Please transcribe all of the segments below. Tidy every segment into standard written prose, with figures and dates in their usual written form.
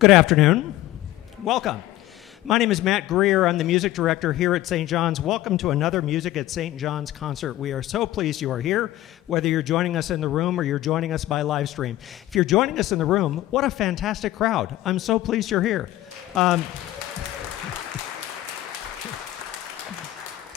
Good afternoon. Welcome. My name is Matt Greer. I'm the music director here at St. John's. Welcome to another Music at St. John's concert. We are so pleased you are here, whether you're joining us in the room or you're joining us by live stream. If you're joining us in the room, what a fantastic crowd. I'm so pleased you're here.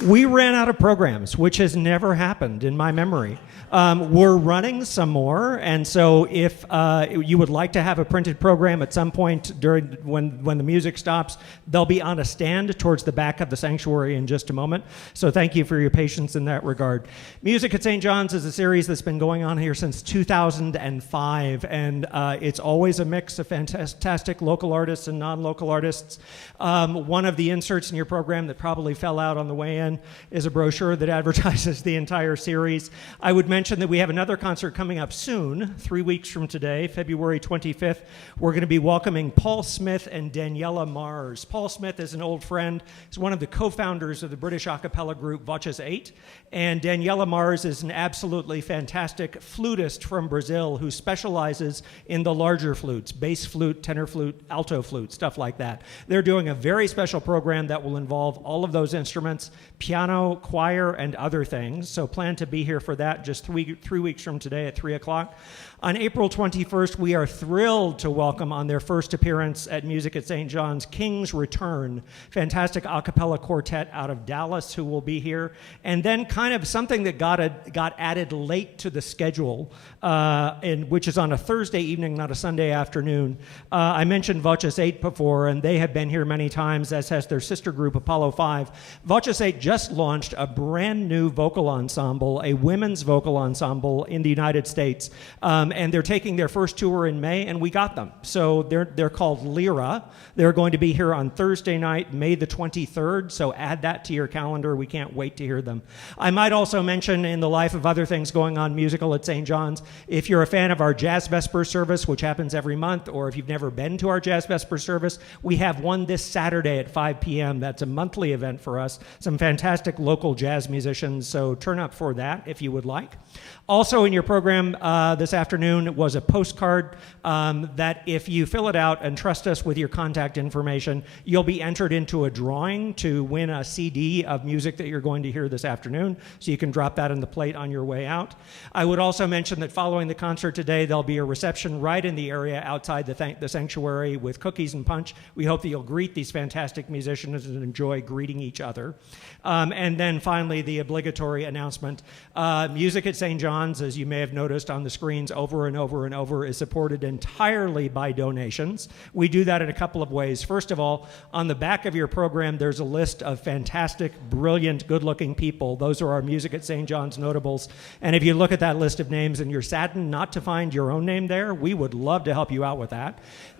We ran out of programs, which has never happened in my memory. We're running some more, and so if you would like to have a printed program at some point during when the music stops, they'll be on a stand towards the back of the sanctuary in just a moment. So thank you for your patience in that regard. Music at St. John's is a series that's been going on here since 2005, and it's always a mix of fantastic local artists and non-local artists. One of the inserts in your program that probably fell out on the way in is a brochure that advertises the entire series. I would mention that we have another concert coming up soon, 3 weeks from today, February 25th. We're going to be welcoming Paul Smith and Daniela Mars. Paul Smith is an old friend. He's one of the co-founders of the British a cappella group Buckholz 8. And Daniela Mars is an absolutely fantastic flutist from Brazil who specializes in the larger flutes, bass flute, tenor flute, alto flute, stuff like that. They're doing a very special program that will involve all of those instruments, piano, choir, and other things. So plan to be here for that just three weeks from today at 3 o'clock. On April 21st, we are thrilled to welcome on their first appearance at Music at St. John's, King's Return, fantastic a cappella quartet out of Dallas who will be here. And then kind of something that got added late to the schedule, which is on a Thursday evening, not a Sunday afternoon. I mentioned Buckholz 8 before, and they have been here many times, as has their sister group, Apollo 5. Buckholz 8 just launched a brand new vocal ensemble, a women's vocal ensemble in the United States. And they're taking their first tour in May, and we got them. So they're called Lyra. They're going to be here on Thursday night, May the 23rd, so add that to your calendar. We can't wait to hear them. I might also mention, in the life of other things going on musical at St. John's, if you're a fan of our Jazz Vesper service, which happens every month, or if you've never been to our Jazz Vesper service, we have one this Saturday at 5 p.m. That's a monthly event for us. Some fantastic local jazz musicians, so turn up for that if you would like. Also in your program this afternoon was a postcard that if you fill it out and trust us with your contact information, you'll be entered into a drawing to win a CD of music that you're going to hear this afternoon, so you can drop that in the plate on your way out. I would also mention that following the concert today, there'll be a reception right in the area outside the sanctuary with cookies and punch. We hope that you'll greet these fantastic musicians and enjoy greeting each other. And then finally, the obligatory announcement. Music at St. John's, as you may have noticed on the screens over and over and over, is supported entirely by donations. We do that in a couple of ways. First of all, on the back of your program, there's a list of fantastic, brilliant, good-looking people. Those are our Music at St. John's notables. And if you look at that list of names and you're saddened not to find your own name there, we would love to help you out with that.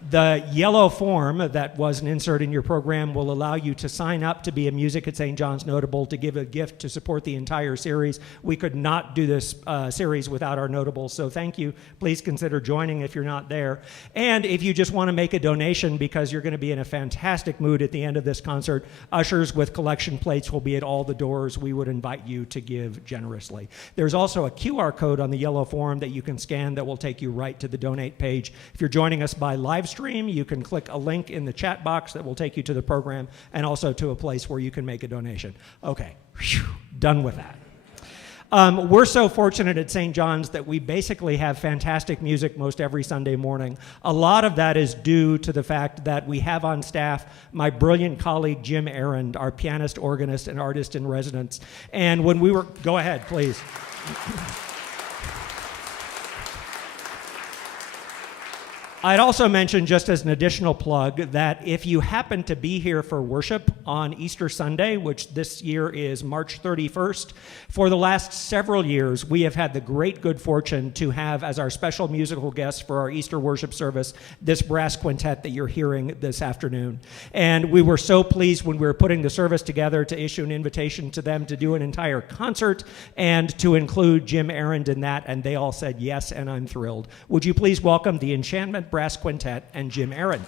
The yellow form that was an insert in your program will allow you to sign up to be a Music at St. John's notable, to give a gift to support the entire series. We could not do this series without our notables, so thank you. Please consider joining if you're not there. And if you just want to make a donation because you're going to be in a fantastic mood at the end of this concert, ushers with collection plates will be at all the doors. We would invite you to give generously. There's also a QR code on the yellow form that you can scan that will take you right to the donate page. If you're joining us by live stream, you can click a link in the chat box that will take you to the program and also to a place where you can make a donation. Okay, whew, done with that. We're so fortunate at St. John's that we basically have fantastic music most every Sunday morning. A lot of that is due to the fact that we have on staff my brilliant colleague Jim Ahrend, our pianist, organist, and artist in residence. And when we were, go ahead, please. I'd also mention, just as an additional plug, that if you happen to be here for worship on Easter Sunday, which this year is March 31st, for the last several years, we have had the great good fortune to have as our special musical guest for our Easter worship service this brass quintet that you're hearing this afternoon. And we were so pleased when we were putting the service together to issue an invitation to them to do an entire concert and to include Jim Ahrend in that, and they all said yes, and I'm thrilled. Would you please welcome the Enchantment Brass Quintet and Jim Ahrend.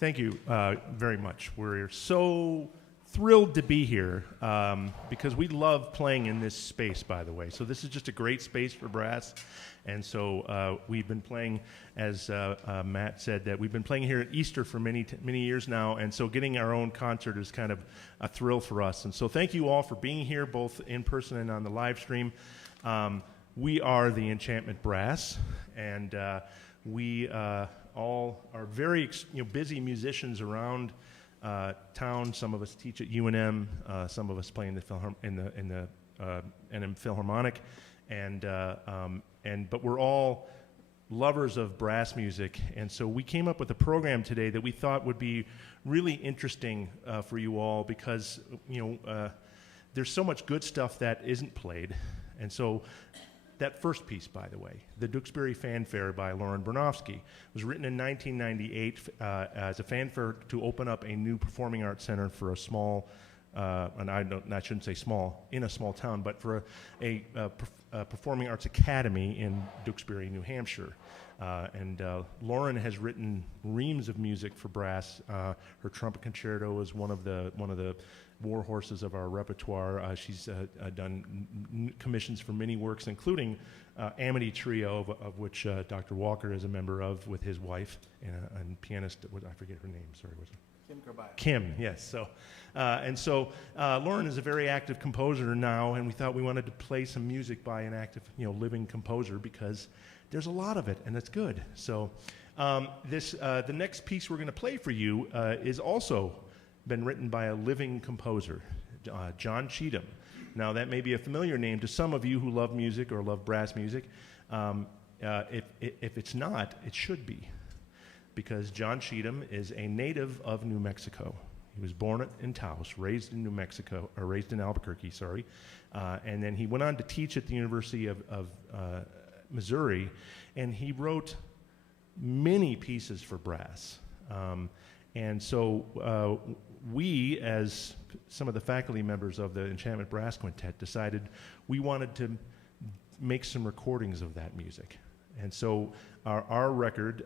Thank you very much. We're so thrilled to be here because we love playing in this space, by the way. So this is just a great space for brass. And so we've been playing, as Matt said, that we've been playing here at Easter for many years now. And so getting our own concert is kind of a thrill for us. And so thank you all for being here, both in person and on the live stream. We are the Enchantment Brass, and we all are very busy musicians around town. Some of us teach at UNM. Some of us play in the NM Philharmonic, but we're all lovers of brass music. And so we came up with a program today that we thought would be really interesting for you all because there's so much good stuff that isn't played, and so. That first piece, by the way, the Duxbury Fanfare by Lauren Bernofsky, was written in 1998 as a fanfare to open up a new performing arts center for a small, and I shouldn't say small, in a small town, but for a performing arts academy in Duxbury, New Hampshire. Lauren has written reams of music for brass. Her trumpet concerto is one of the war horses of our repertoire. She's done commissions for many works, including Amity Trio, of which Dr. Walker is a member of with his wife and pianist. I forget her name. Sorry, was it? Kim Carbias. Kim, yes. So, Lauren is a very active composer now, and we thought we wanted to play some music by an active, living composer because there's a lot of it, and it's good. So, the next piece we're going to play for you is also been written by a living composer, John Cheatham. Now, that may be a familiar name to some of you who love music or love brass music. If it's not, it should be, because John Cheatham is a native of New Mexico. He was born in Taos, raised in New Mexico, or raised in Albuquerque, sorry. And then he went on to teach at the University of Missouri, and he wrote many pieces for brass. And so we, as some of the faculty members of the Enchantment Brass Quintet, decided we wanted to make some recordings of that music. And so our record,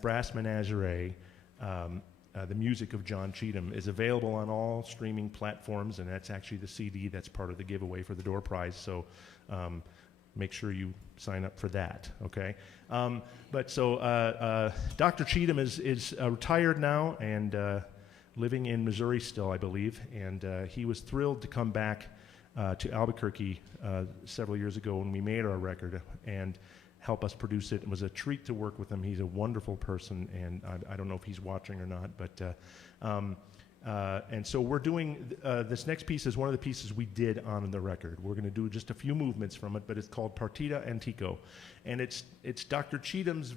Brass Menagerie, the music of John Cheatham, is available on all streaming platforms, and that's actually the CD that's part of the giveaway for the door prize. So make sure you sign up for that, okay? Dr. Cheatham is retired now and living in Missouri still, I believe, and he was thrilled to come back to Albuquerque several years ago when we made our record and help us produce it. It was a treat to work with him. He's a wonderful person, and I don't know if he's watching or not, but and so we're doing, this next piece is one of the pieces we did on the record. We're going to do just a few movements from it, but it's called Partita Antico. And it's Dr. Cheatham's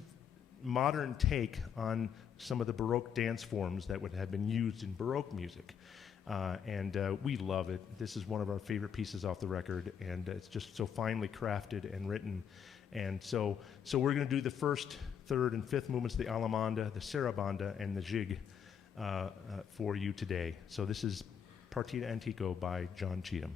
modern take on some of the Baroque dance forms that would have been used in Baroque music. And we love it. This is one of our favorite pieces off the record, and it's just so finely crafted and written. And so we're going to do the first, third, and fifth movements, the Alamanda, the Sarabanda, and the Jig for you today. So this is Partita Antico by John Cheatham.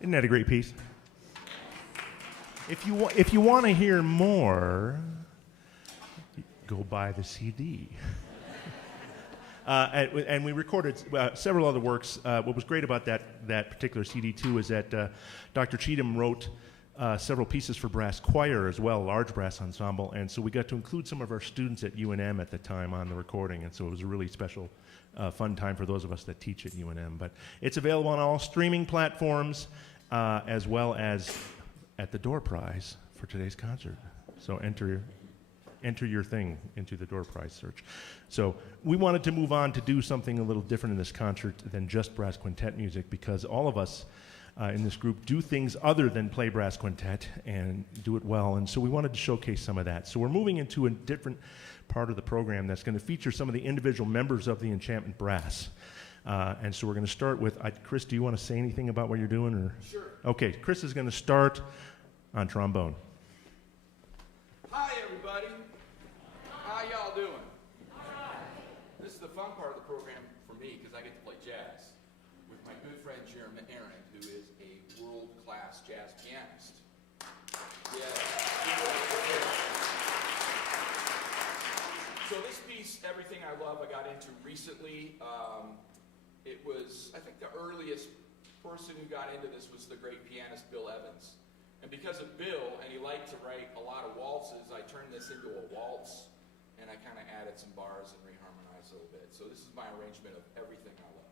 Isn't that a great piece? If you want to hear more, go buy the CD. And we recorded several other works. What was great about that particular CD too is that Dr. Cheatham wrote several pieces for brass choir as well, large brass ensemble, and so we got to include some of our students at UNM at the time on the recording, and so it was a really special, fun time for those of us that teach at UNM. But it's available on all streaming platforms, as well as at the door prize for today's concert. So enter your thing into the door prize search. So we wanted to move on to do something a little different in this concert than just brass quintet music, because all of us in this group do things other than play brass quintet and do it well, and so we wanted to showcase some of that. So we're moving into a different part of the program that's going to feature some of the individual members of the Enchantment Brass. And so we're going to start with, Chris, do you want to say anything about what you're doing? Or? Sure. Okay, Chris is going to start on trombone. Hi, everybody. How y'all doing? This is the fun part of the program for me because I get to play jazz with my good friend Jim Ahrend, who is a world-class jazz pianist. Yeah. So this piece, Everything I Love, I got into recently. It was, I think the earliest person who got into this was the great pianist Bill Evans. And because of Bill, and he liked to write a lot of waltzes, I turned this into a waltz, and I kind of added some bars and reharmonized a little bit. So this is my arrangement of Everything I Love.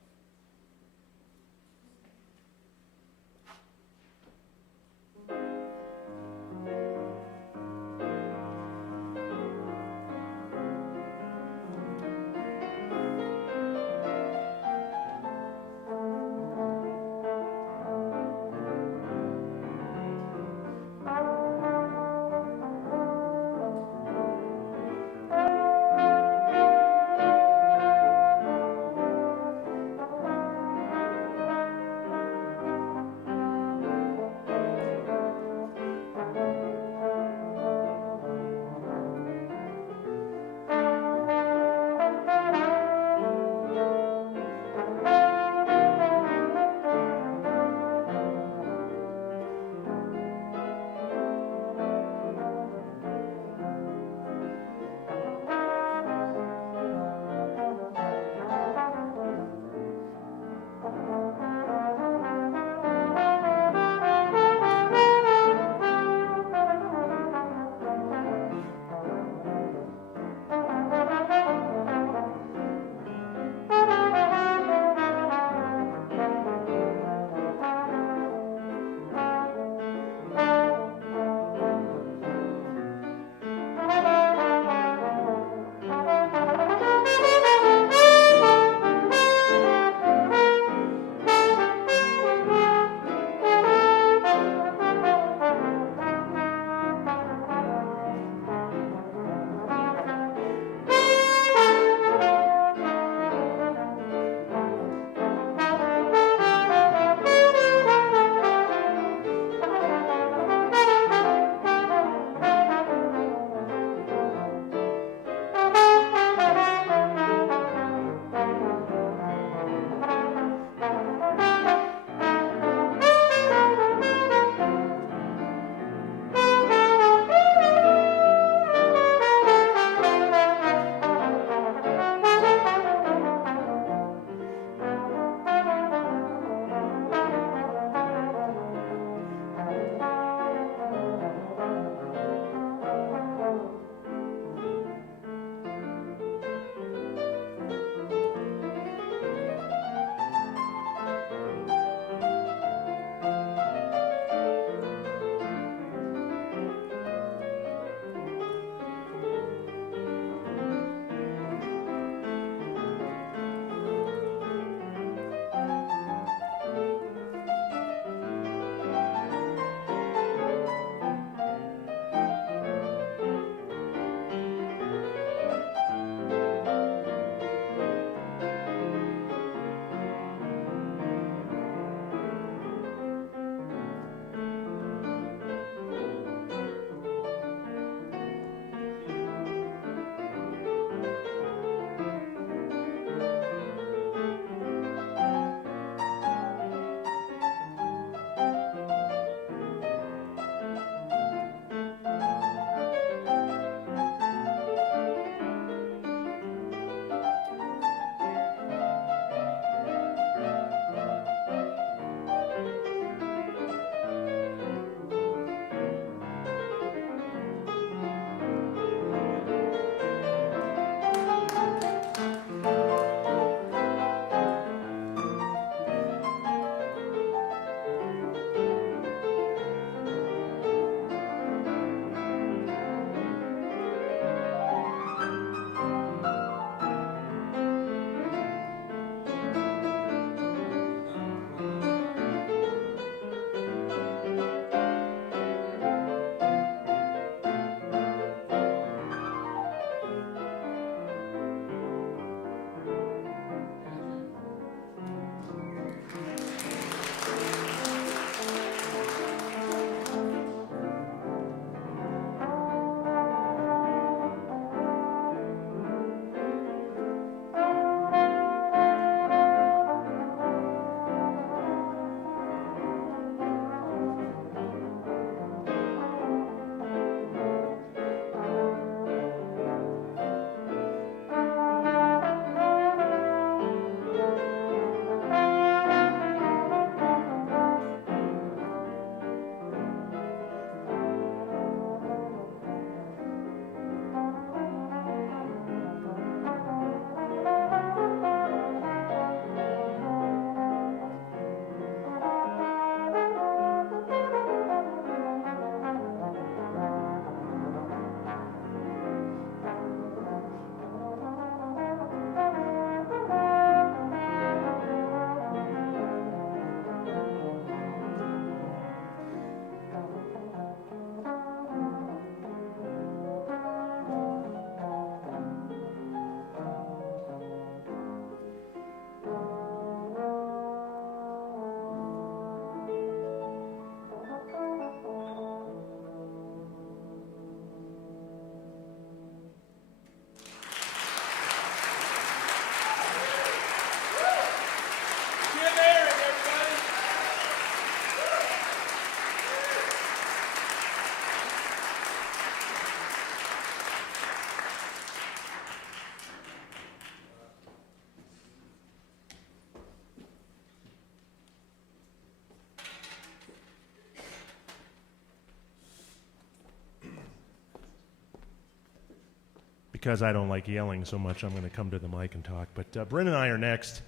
because I don't like yelling so much, I'm going to come to the mic and talk. But Brynn and I are next.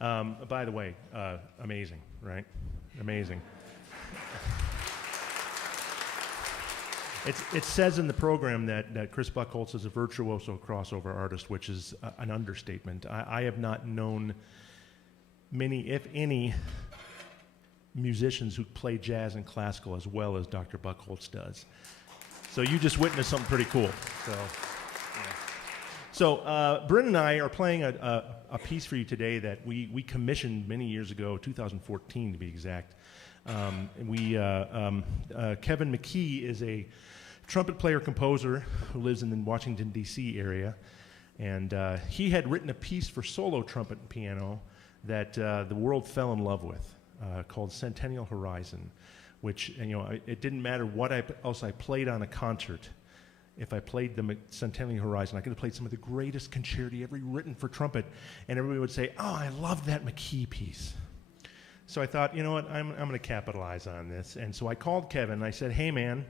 By the way, amazing, right? Amazing. It says in the program that Chris Buckholz is a virtuoso crossover artist, which is an understatement. I have not known many, if any, musicians who play jazz and classical as well as Dr. Buckholz does. So you just witnessed something pretty cool. So Brynn and I are playing a piece for you today that we commissioned many years ago, 2014 to be exact. Kevin McKee is a trumpet player composer who lives in the Washington, D.C. area, and he had written a piece for solo trumpet and piano that the world fell in love with, called Centennial Horizon, which, it didn't matter what else I played on a concert. If I played the Centennial Horizon, I could have played some of the greatest concerti ever written for trumpet, and everybody would say, "Oh, I love that McKee piece." So I thought, you know what, I'm going to capitalize on this. And so I called Kevin, and I said, "Hey, man,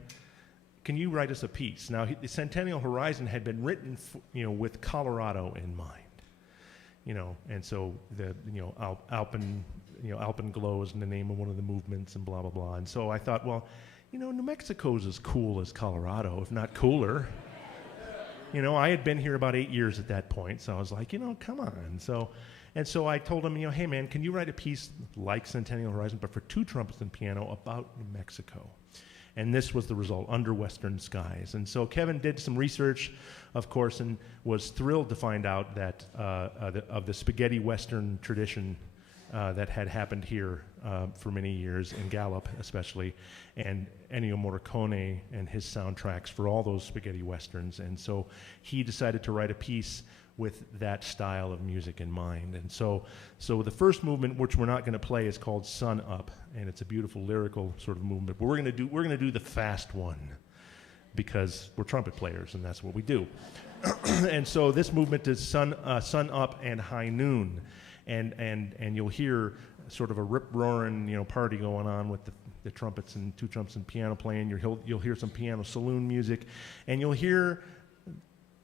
can you write us a piece?" Now, the Centennial Horizon had been written, with Colorado in mind, and so the, Alpenglow is the name of one of the movements and blah, blah, blah. And so I thought, well, New Mexico's as cool as Colorado, if not cooler. I had been here about 8 years at that point, so I was like, come on. And so I told him, hey, man, can you write a piece like Centennial Horizon, but for 2 trumpets and piano about New Mexico? And this was the result, Under Western Skies. And so Kevin did some research, of course, and was thrilled to find out that of the spaghetti Western tradition that had happened here for many years, in Gallup especially, and Ennio Morricone and his soundtracks for all those spaghetti Westerns. And so he decided to write a piece with that style of music in mind. And so the first movement, which we're not going to play, is called Sun Up, and it's a beautiful lyrical sort of movement. But we're going to do the fast one because we're trumpet players, and that's what we do. And so this movement is Sun Up and High Noon, and you'll hear sort of a rip-roaring party going on with the trumpets and 2 trumpets and piano playing. You'll hear some piano saloon music, and you'll hear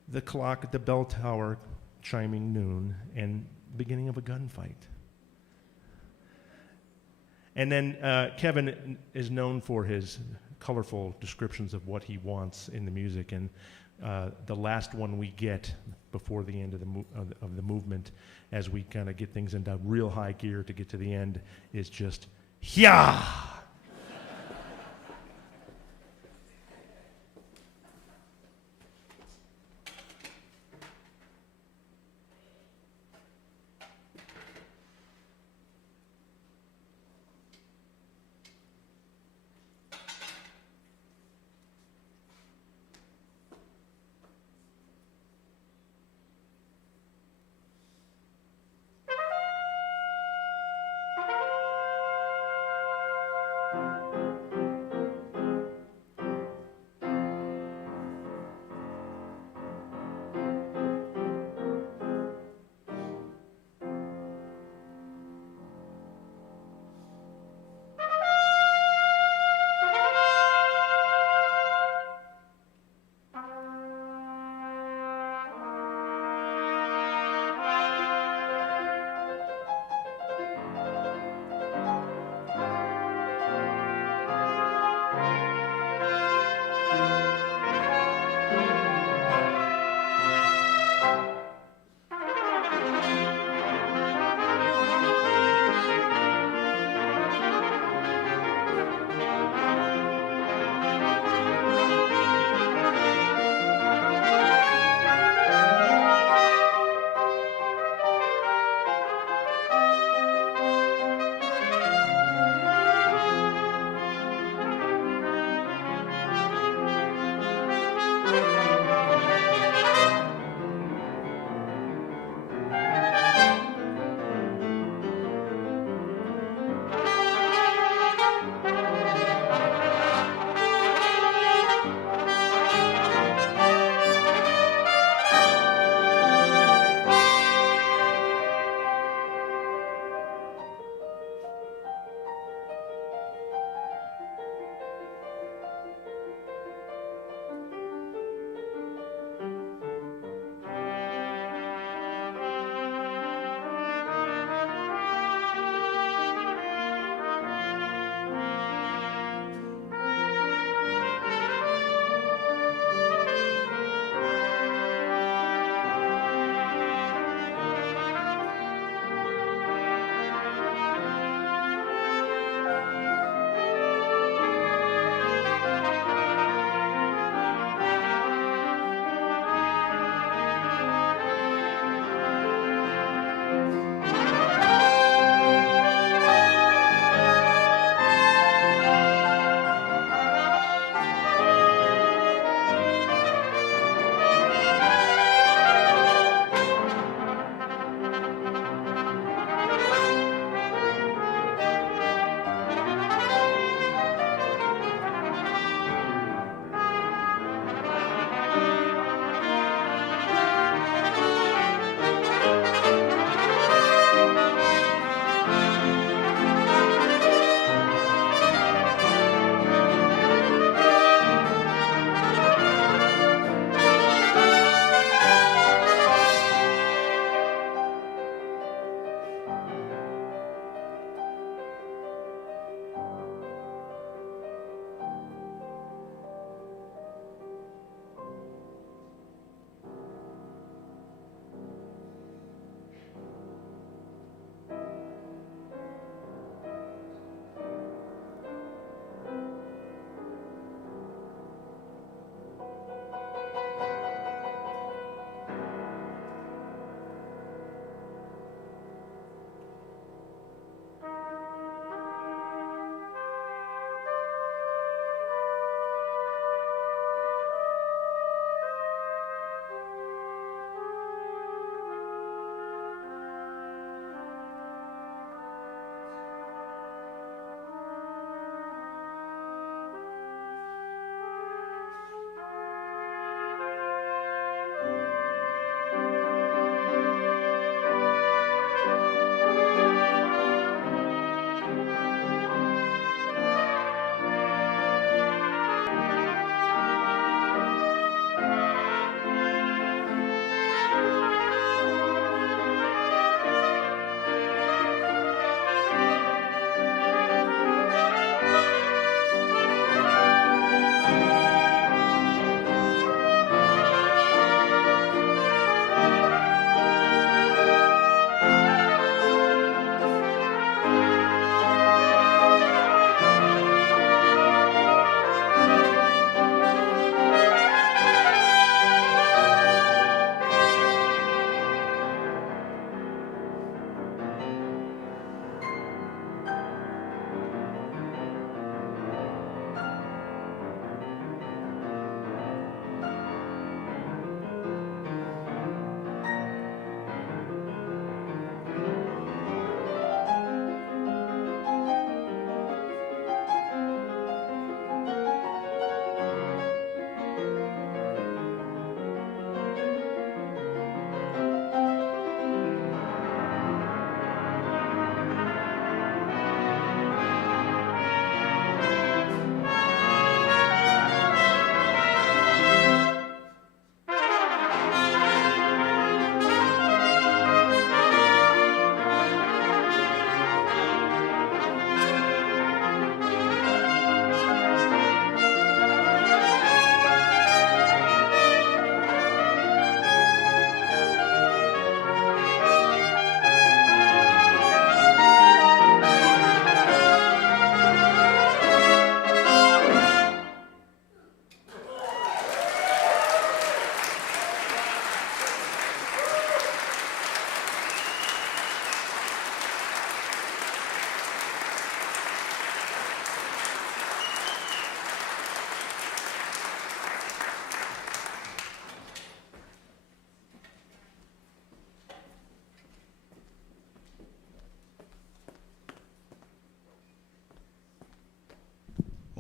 the clock at the bell tower chiming noon and beginning of a gunfight. And then Kevin is known for his colorful descriptions of what he wants in the music, and the last one we get before the end of the movement, as we kind of get things into real high gear to get to the end, is just "Hyah!"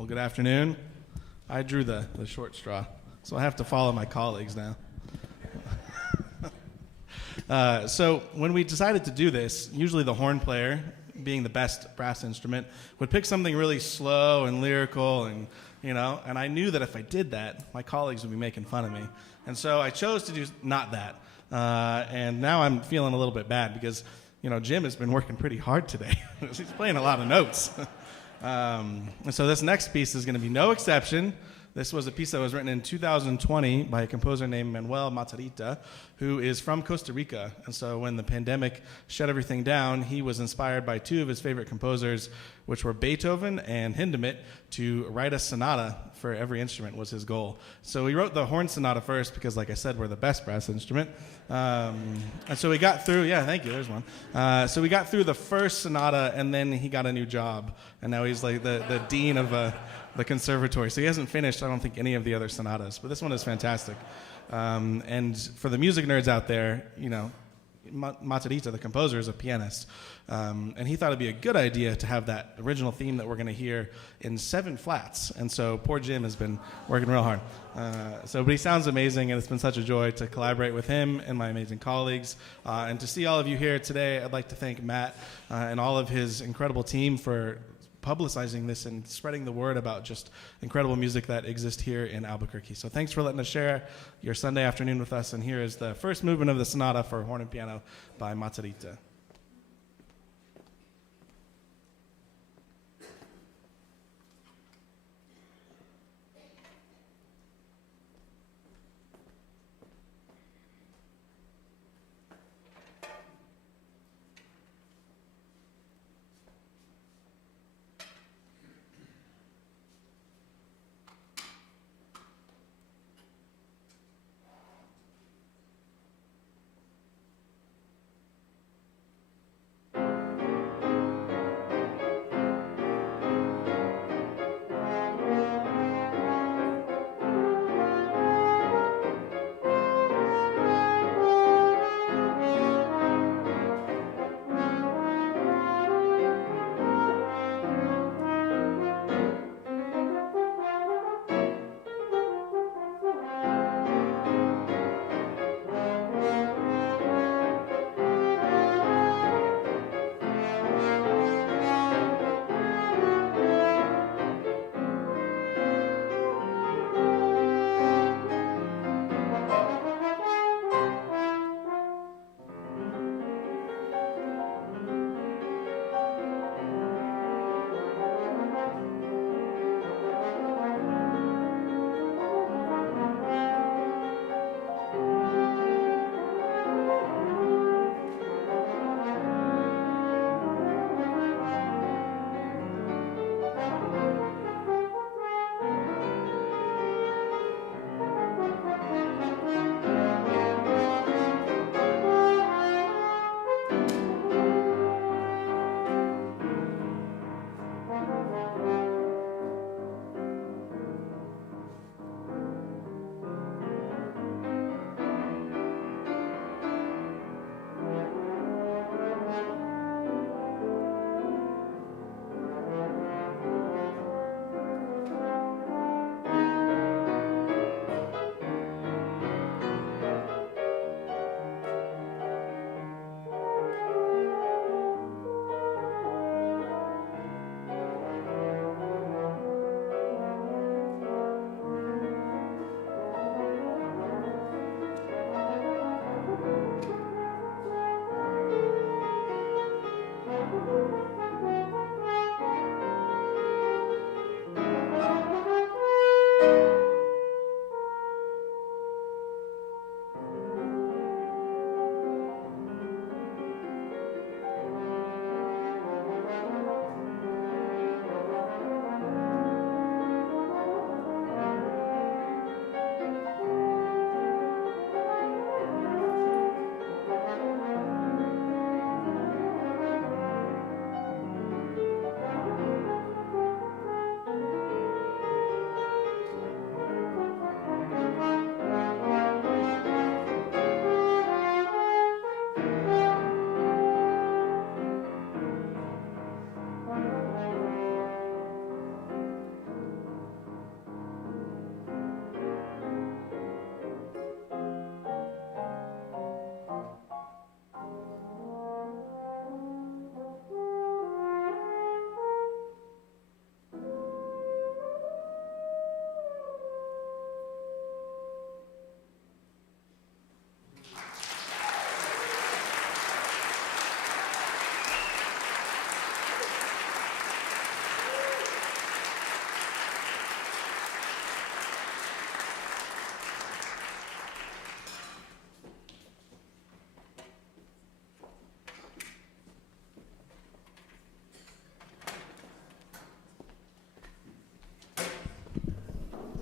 Well, good afternoon. I drew the short straw, so I have to follow my colleagues now. So when we decided to do this, usually the horn player, being the best brass instrument, would pick something really slow and lyrical, and and I knew that if I did that, my colleagues would be making fun of me. And so I chose to do not that. And now I'm feeling a little bit bad because, Jim has been working pretty hard today. He's playing a lot of notes. And so this next piece is going to be no exception. This was a piece that was written in 2020 by a composer named Manuel Matarrita, who is from Costa Rica. And so when the pandemic shut everything down, he was inspired by two of his favorite composers, which were Beethoven and Hindemith, to write a sonata for every instrument was his goal. So he wrote the horn sonata first because, like I said, we're the best brass instrument. And so we got through, thank you, there's one. So we got through the first sonata, and then he got a new job. And now he's like the dean of the conservatory. So he hasn't finished, I don't think, any of the other sonatas. But this one is fantastic. And for the music nerds out there, Matarrita, the composer, is a pianist. And he thought it'd be a good idea to have that original theme that we're going to hear in 7 flats. And so poor Jim has been working real hard. But he sounds amazing, and it's been such a joy to collaborate with him and my amazing colleagues. And to see all of you here today, I'd like to thank Matt and all of his incredible team for publicizing this and spreading the word about just incredible music that exists here in Albuquerque. So thanks for letting us share your Sunday afternoon with us. And here is the first movement of the sonata for horn and piano by Matarrita.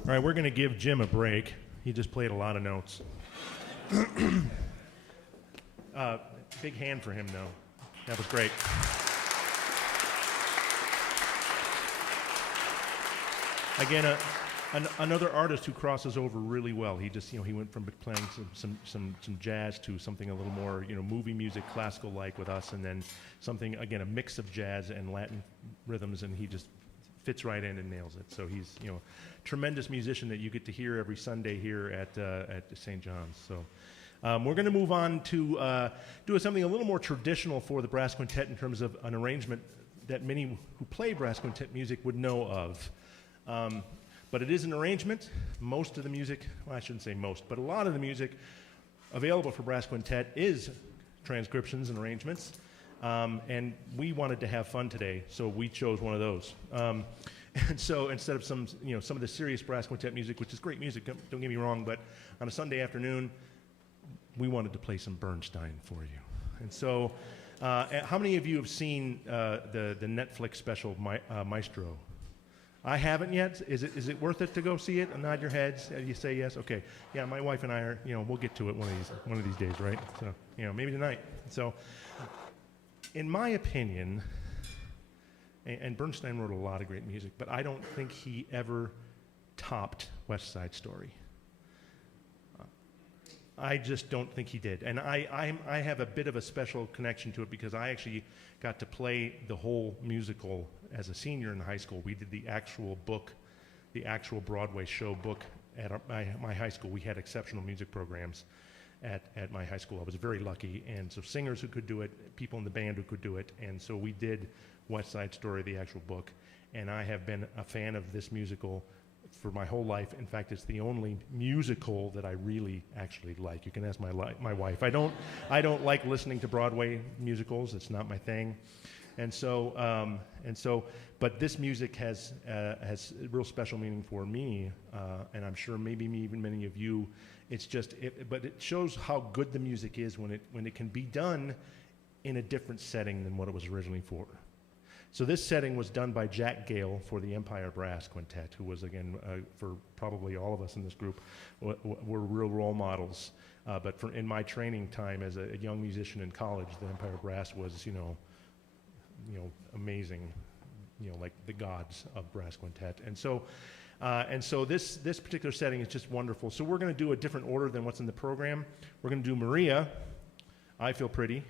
All right, we're going to give Jim a break. He just played a lot of notes. Big hand for him, though. That was great. Again, another artist who crosses over really well. He just, he went from playing some jazz to something a little more, movie music, classical-like with us, and then something, again, a mix of jazz and Latin rhythms, and he just fits right in and nails it. So he's, tremendous musician that you get to hear every Sunday here at St. John's. So we're going to move on to do something a little more traditional for the brass quintet in terms of an arrangement that many who play brass quintet music would know of. But it is an arrangement. Most of the music, well, I shouldn't say most, but a lot of the music available for brass quintet is transcriptions and arrangements. And we wanted to have fun today, so we chose one of those. And so instead of some of the serious brass quintet music, which is great music, don't get me wrong, but on a Sunday afternoon, we wanted to play some Bernstein for you. And so, how many of you have seen the Netflix special Maestro? I haven't yet. Is it worth it to go see it? Nod your heads. You say yes. Okay. Yeah, my wife and I are. We'll get to it one of these days, right? So maybe tonight. So, in my opinion, and Bernstein wrote a lot of great music, but I don't think he ever topped West Side Story. I just don't think he did. And I have a bit of a special connection to it because I actually got to play the whole musical as a senior in high school. We did the actual book, the actual Broadway show book at my high school. We had exceptional music programs at my high school. I was very lucky. And so singers who could do it, people in the band who could do it. And so we did West Side Story, the actual book. And I have been a fan of this musical for my whole life. In fact, it's the only musical that I really actually like. You can ask my wife. I don't like listening to Broadway musicals. It's not my thing. And so, but this music has real special meaning for me, and I'm sure maybe even many of you. It's just, but it shows how good the music is when it can be done in a different setting than what it was originally for. So this setting was done by Jack Gale for the Empire Brass Quintet, who was, again, for probably all of us in this group, were real role models. But in my training time as a young musician in college, the Empire Brass was, amazing, like the gods of brass quintet. And so this particular setting is just wonderful. So we're going to do a different order than what's in the program. We're going to do Maria, I Feel Pretty,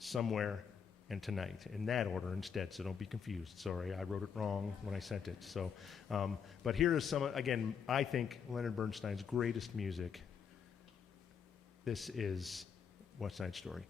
Somewhere, and Tonight, in that order instead, so don't be confused. Sorry, I wrote it wrong when I sent it. So, but here is some, again, I think Leonard Bernstein's greatest music. This is West Side Story.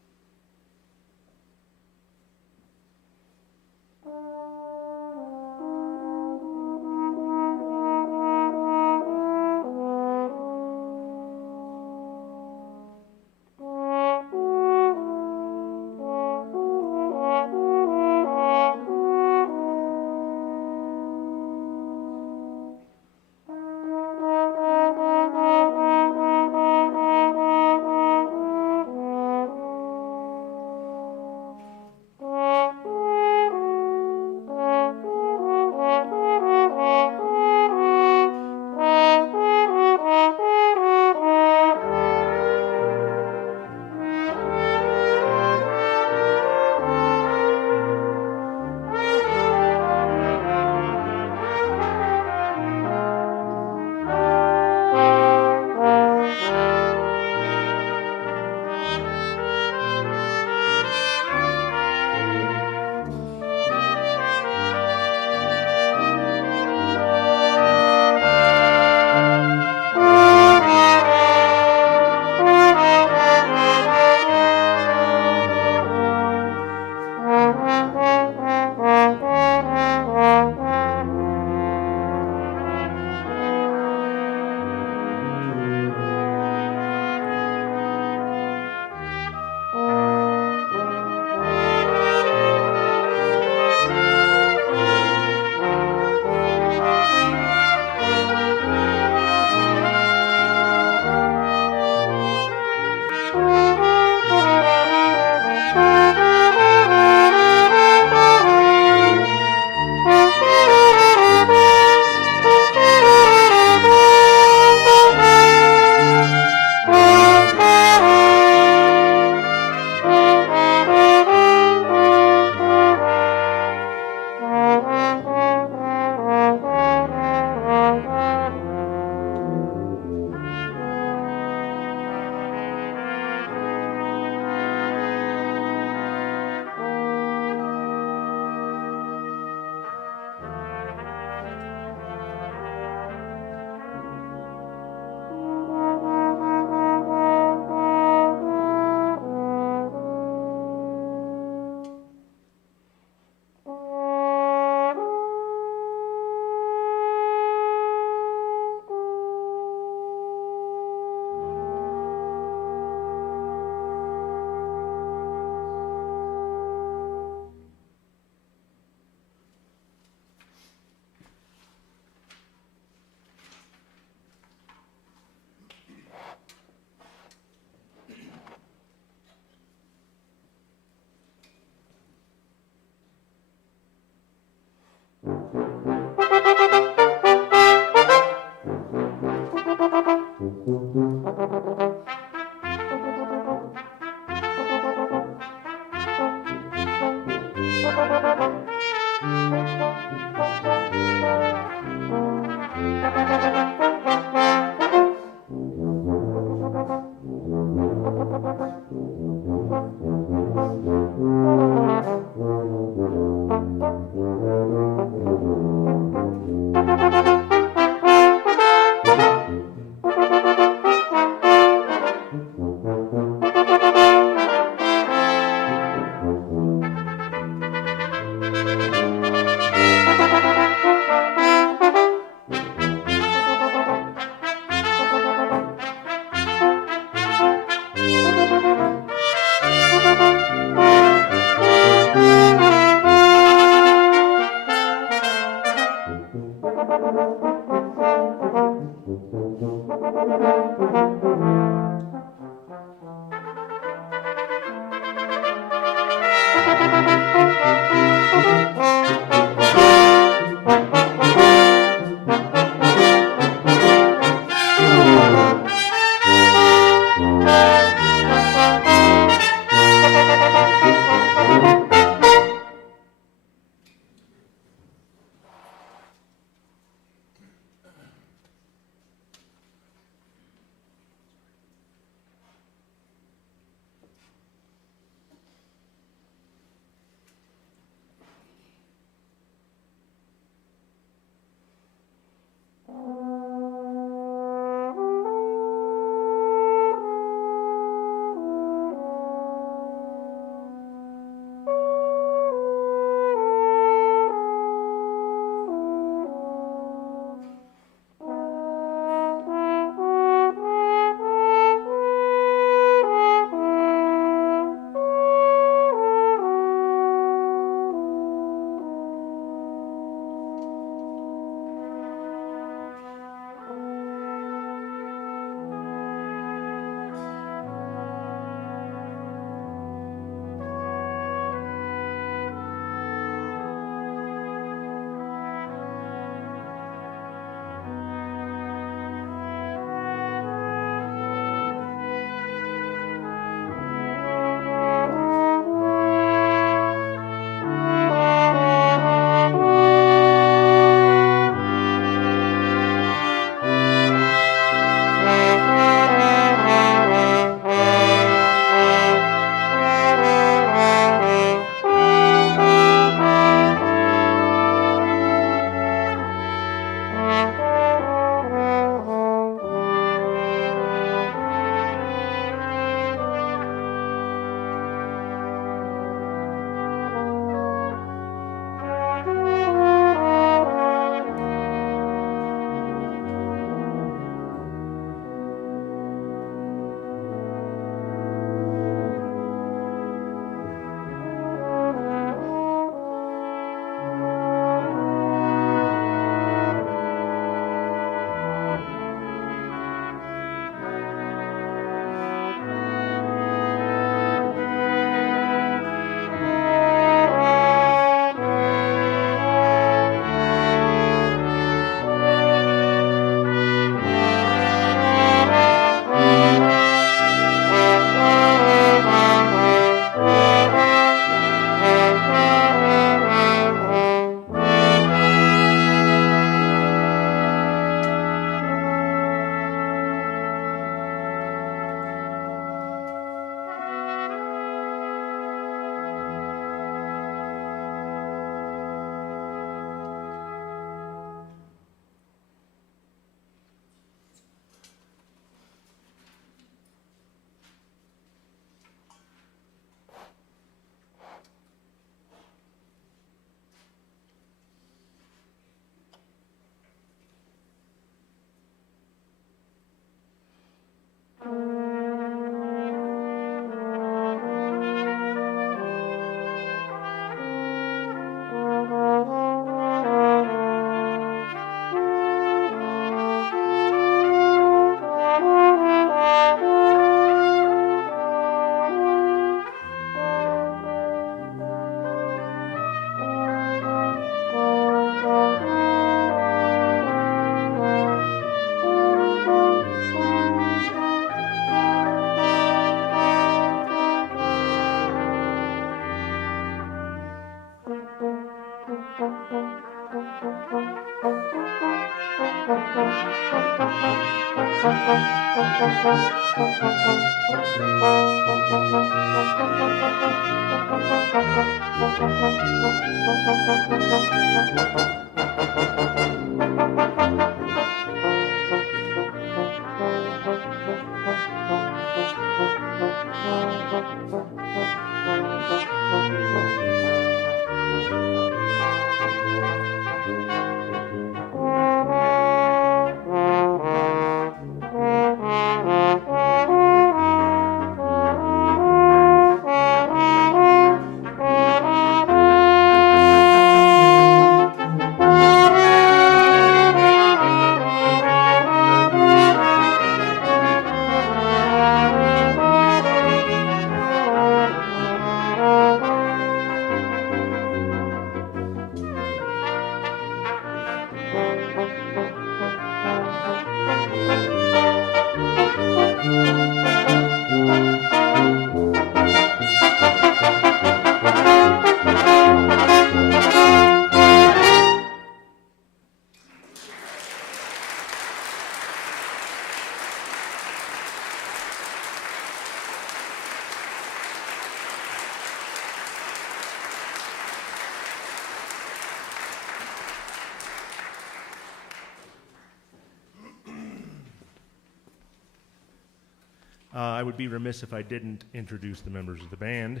I would be remiss if I didn't introduce the members of the band.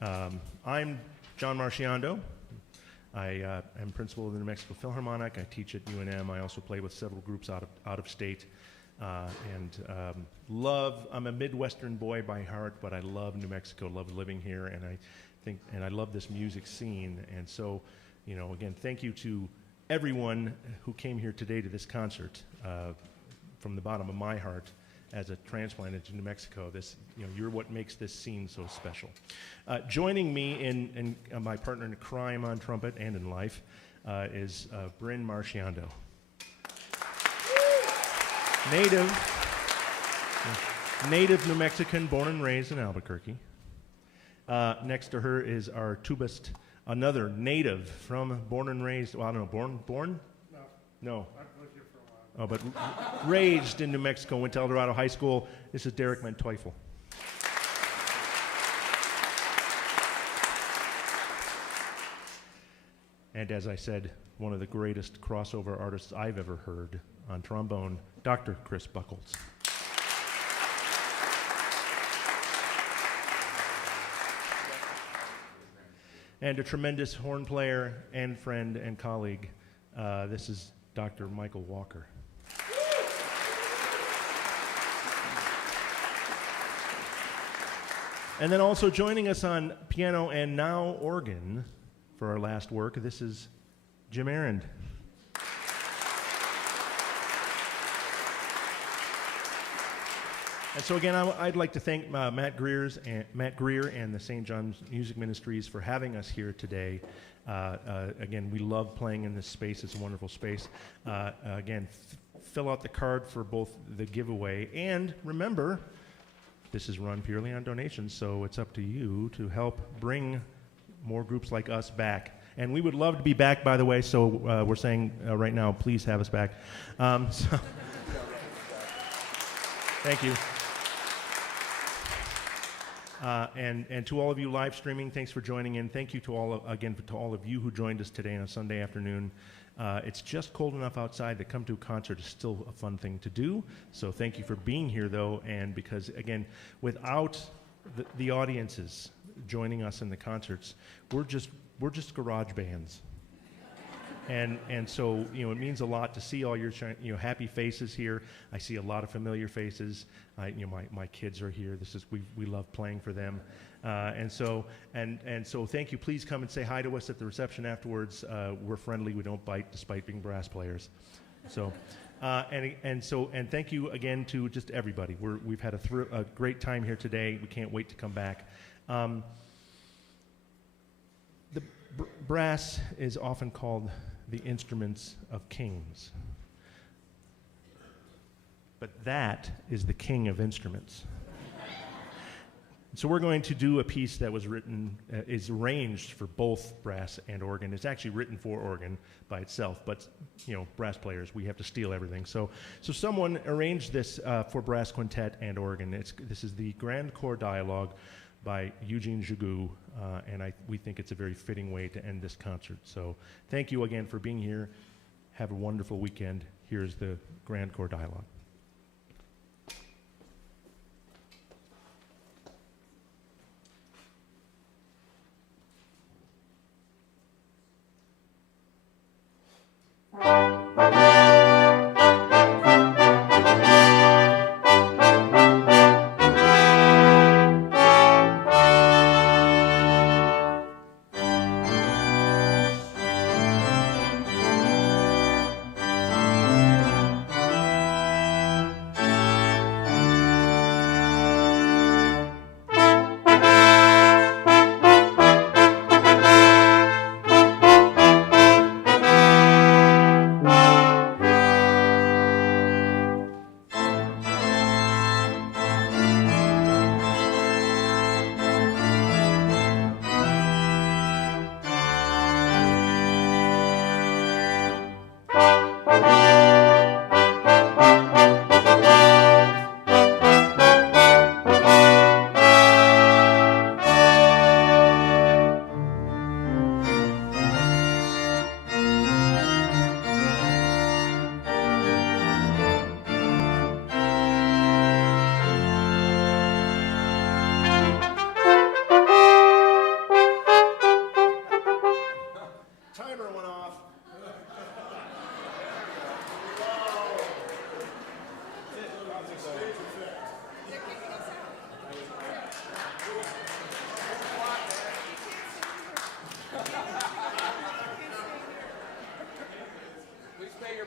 I'm Jim Marchiando. I am principal of the New Mexico Philharmonic. I teach at UNM. I also play with several groups out of state. I'm a Midwestern boy by heart, but I love New Mexico, love living here, and I love this music scene. And so, again, thank you to everyone who came here today to this concert from the bottom of my heart. As a transplanted to New Mexico, you're what makes this scene so special. Joining me in my partner in crime on trumpet and in life is Brynn Marchiando. Native New Mexican, born and raised in Albuquerque. Next to her is our tubist, another native born and raised. Well, I don't know, born? No. Oh, but raised in New Mexico, went to El Dorado High School. This is Derek Manteufel. And as I said, one of the greatest crossover artists I've ever heard on trombone, Dr. Chris Buckholz. And a tremendous horn player and friend and colleague. This is Dr. Michael Walker. And then also joining us on piano and now organ for our last work, this is Jim Ahrend. And so again, I'd like to thank Matt Greer and the St. John's Music Ministries for having us here today. Again, we love playing in this space. It's a wonderful space. Again, fill out the card for both the giveaway, and remember, this is run purely on donations, so it's up to you to help bring more groups like us back. And we would love to be back, by the way, so we're saying right now, please have us back. Thank you. And to all of you live streaming, thanks for joining in. Thank you to all of you who joined us today on a Sunday afternoon. It's just cold enough outside that come to a concert is still a fun thing to do. So thank you for being here, though, and because, again, without the audiences joining us in the concerts, we're just garage bands. And so, it means a lot to see all your happy faces here. I see a lot of familiar faces. My kids are here. We love playing for them. And so thank you. Please come and say hi to us at the reception afterwards. We're friendly. We don't bite, despite being brass players. So, and thank you again to just everybody. We've had a great time here today. We can't wait to come back. The brass is often called the instruments of kings. But that is the king of instruments. So we're going to do a piece that was written, is arranged for both brass and organ. It's actually written for organ by itself, but brass players, we have to steal everything. So someone arranged this for brass quintet and organ. This is the Grand Corps Dialogue by Eugene Jagou, and we think it's a very fitting way to end this concert. So thank you again for being here. Have a wonderful weekend. Here's the Grand Corps Dialogue.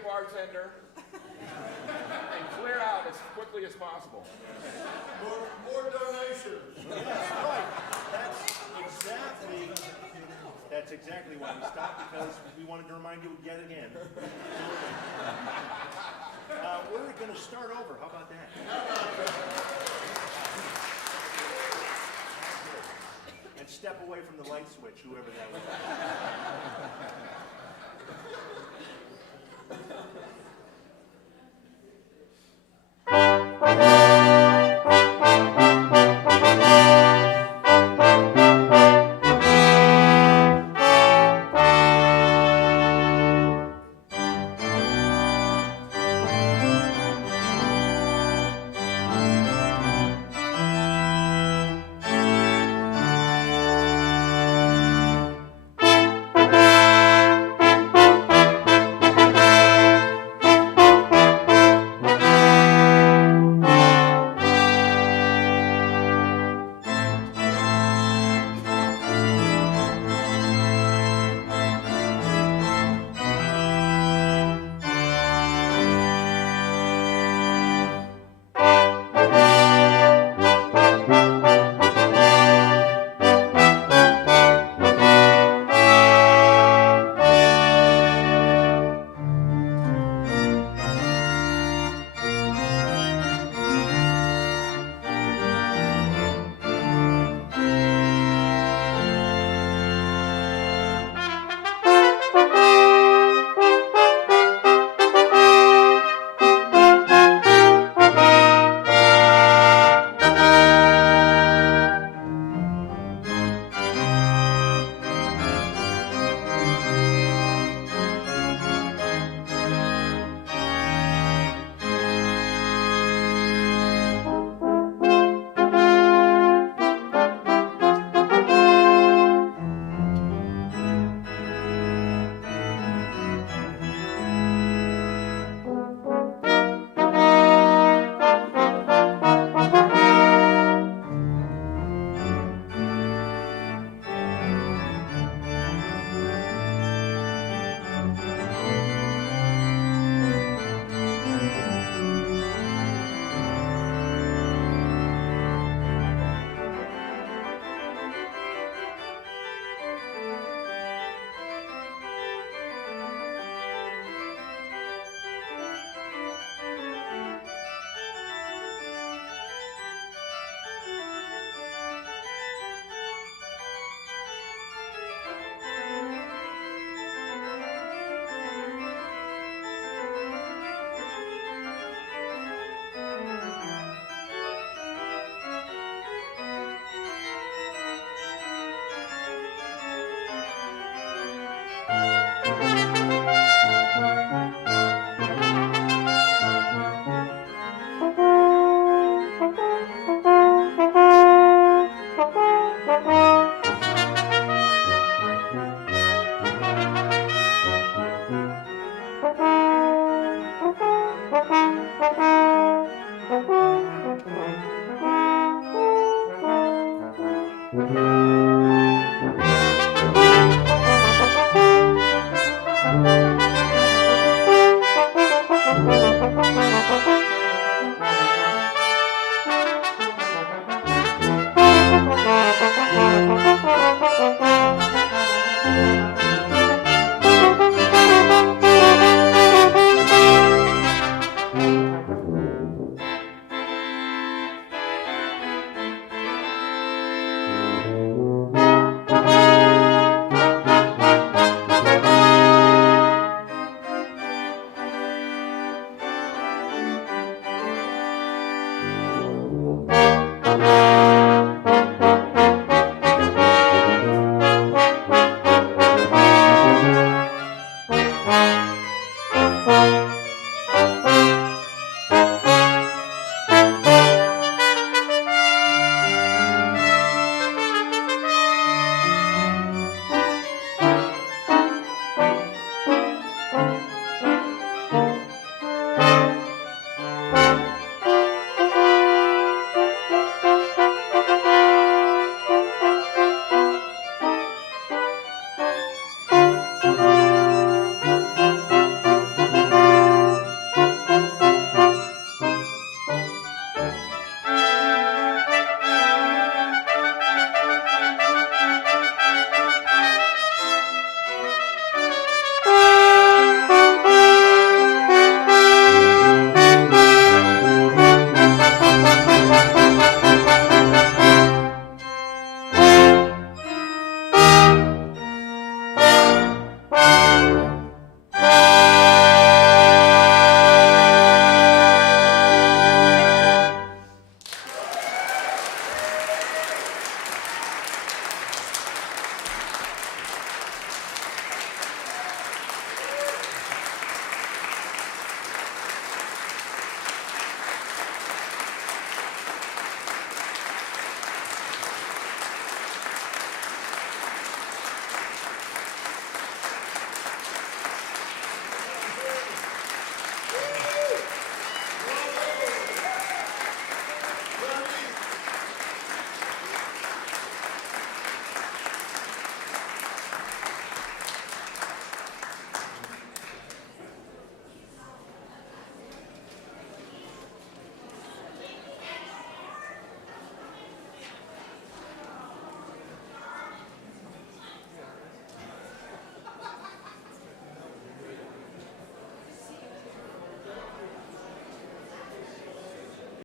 Bartender, and clear out as quickly as possible. More donations. That's right. That's exactly why we stopped, because we wanted to remind you yet again. We're going to start over. How about that? And step away from the light switch, whoever that was.